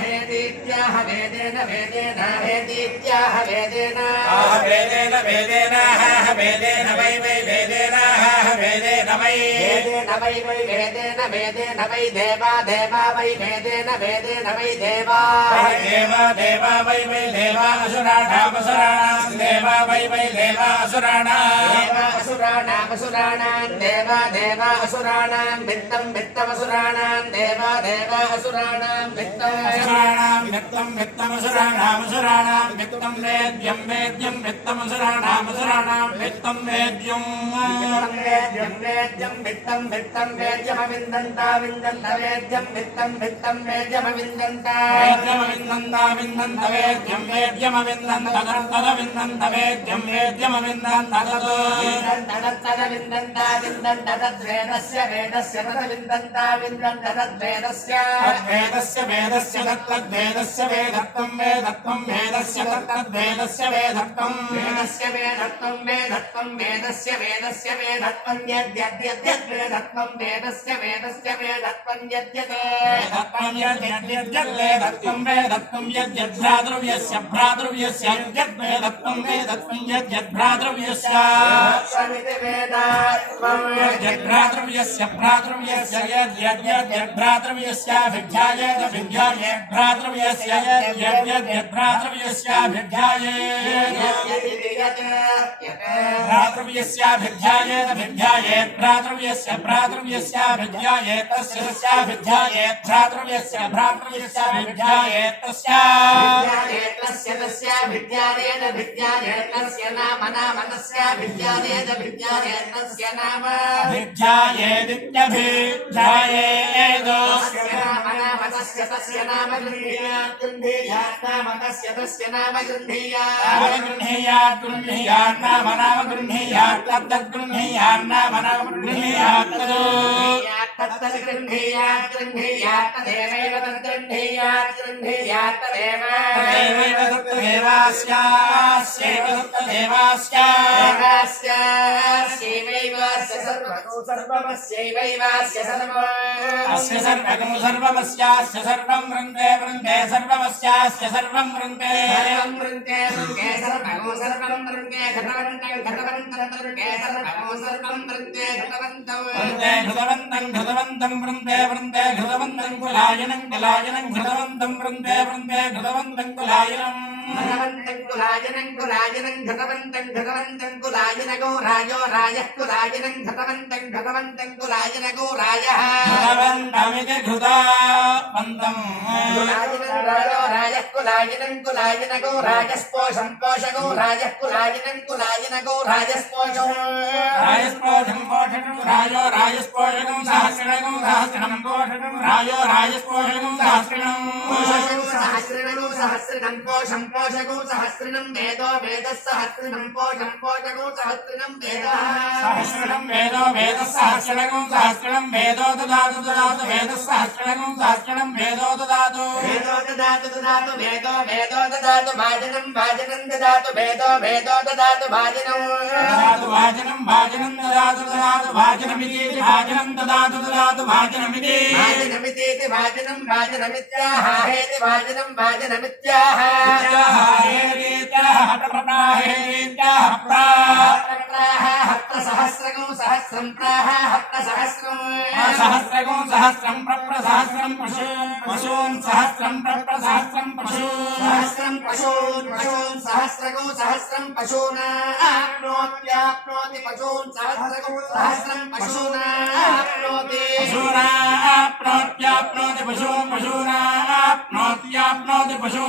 हेतीत्याह वेदेन वेदेन हेतीत्याह वेदेन वेदेन वेदेन वेदेन वै वै वेदेन वेदेन वै वेदेन वै वै वेदेन वेदेन वै देवा देवा वै वेदेन वेदेन वै देवा देव देव वै वै देवा असुराणामसुराणां देव वै वै देवा असुराणां देवा असुराणामसुराणां देवा देवा असुराणां वित्तं वित्तमसुराणां देवा देवा असुराणां वित्तम् असुराणां वित्तं वित्तमसुराणामसुराणां वित्तं वेद्यं वेद्यं वित्तमसुराणामसुराणां वित्तं वेद्यम् वेद्यं वेद्यं వేద్యం విత్తం విత్తం వేద్యమవిందంత విందంత వేద్యం విత్తం విత్తం వేద్యమవిందంత వేద్యమవిందంత విందంత వేద్యం వేద్యమవిందంత తద విందంత వేద్యం వేద్యమవిందంత తదో తద. విందంత విందంత తద్వేదస్య వేదస్య తద విందంత విందంత తద్వేదస్య. తద్వేదస్య వేదస్య తద్వేదస్య వేదత్వం వేదత్వం వేదస్య తద్వేదస్య వేదత్వం. వేదస్య వేదత్వం వేదత్వం వేదస్య వేదస్య వేదత్వం यद्यद्वेदत्वं वेदस्य वेदस्य वेदत्वं यद्यते वेदत्वं भ्रातृव्यस्य भ्रातृव्यस्याभिध्यायेत तस्य तस्याभिध्यायेत भ्रातृव्यस्य भ्रातृव्यस्याभिध्यायेत तस्या तस्य तस्याभिज्ञानेन विज्ञानेतस्य नाम नाम तस्याभिज्ञानेन विज्ञानेतस्य नाम भिध्यायेदित्यभिध्यायेद तस्य नाम नाम तस्य तस्य नाम गृह्णीयात् गृह्णीयात् नाम तस्य तस्य नाम गृह्णीयात् गृह्णीयात् गृह्णीयात् नाम नाम गृह्णीयात् तद्दद् गृह्णीयात् नाम नाम పుణ్యాత్మను तद् तत्तद् गृह्णीयात् गृह्णीयात् तदेवैव तद्गृह्णीयात् गृह्णीयात् तदेव तदेवैव दत्तदेवास्यास्यैव दत्तदेवास्या देवास्यास्यैवैवास्य सर्वतो सर्वमस्यैवैवास्य सर्वम् अस्य सर्वगं सर्वमस्यास्य सर्वं वृन्दे वृन्दे सर्वमस्यास्य सर्वं वृन्दे सर्वं वृन्ते वृन्ते सर्वगो सर्वं वृन्ते घटवन्तं घटवन्तं वृन्ते सर्वगो सर्वं वृन्ते घटवन्तम् वृन्दे घृतवन्तं घृतवन्तं वृन्दे वृन्दे घृतवन्तं कुलायनं कुलायनं घृतवन्तं वृन्दे वृन्दे घृतवन्तं कुलायनम् भगवन्तं कुलायनं कुलायनं घटवन्तं घटवन्तं कुलायनगो राजो राजः कुलायनं घटवन्तं घटवन्तं कुलायनगो राजः घृतवन्तमिति घृतावन्तम् పంతం రాజకులాయనంకులాయనగో రాజస్పోషం పోషగో రాజకులాయనంకులాయనగో రాజస్పోషం. రాజస్పోషం పోషణం రాజో రాజస్పోషణం సహస్రణం సహస్రణం పోషణం రాజో రాజస్పోషణం సహస్రణం सहस्रणं पोषणं राजो राजस्पोषणं सहस्रणम् पोषकं सहस्रिणं सहस्रिणं पोषं पोषकौ सहस्रिणं वेदो वेदः सहस्रिणं पोषं पोषकौ सहस्रिणं वेदः सहस्रणं वेदो वेदः सहस्रणं सहस्रणं वेदो ददातु ददातु वेदः सहस्रणं सहस्रणं वेदो ददातु वेदो ददातु ददातु वेदो वेदो ददातु भाजनं भाजनं ददातु वेदो वेदो ददातु भाजनं ददातु भाजनं भाजनं ददातु ददातु भाजनमिति भाजनं ददातु ददातु भाजनमिति। भाजनमिति भाजनं भाजनमित्याहारेति भाजनं भाजनमित्याहारेति प्राहेति प्राहेति प्राह हत्र सहस्रकौ सह हप्तसहस्रम् सहस्रगो सहस्रं प्रप्रसहस्रं पशून् पशून् सहस्रं प्रप्रसहस्रं पशून् सहस्रं पशून् पशून् सहस्रगौ सहस्रं पशूनाप्नोत्याप्नोति पशून् सहस्रगौ सहस्रं पशूनाप्नोति पशूनाप्नोत्याप्नोति पशून् पशूनाप्नोत्याप्नोति पशून्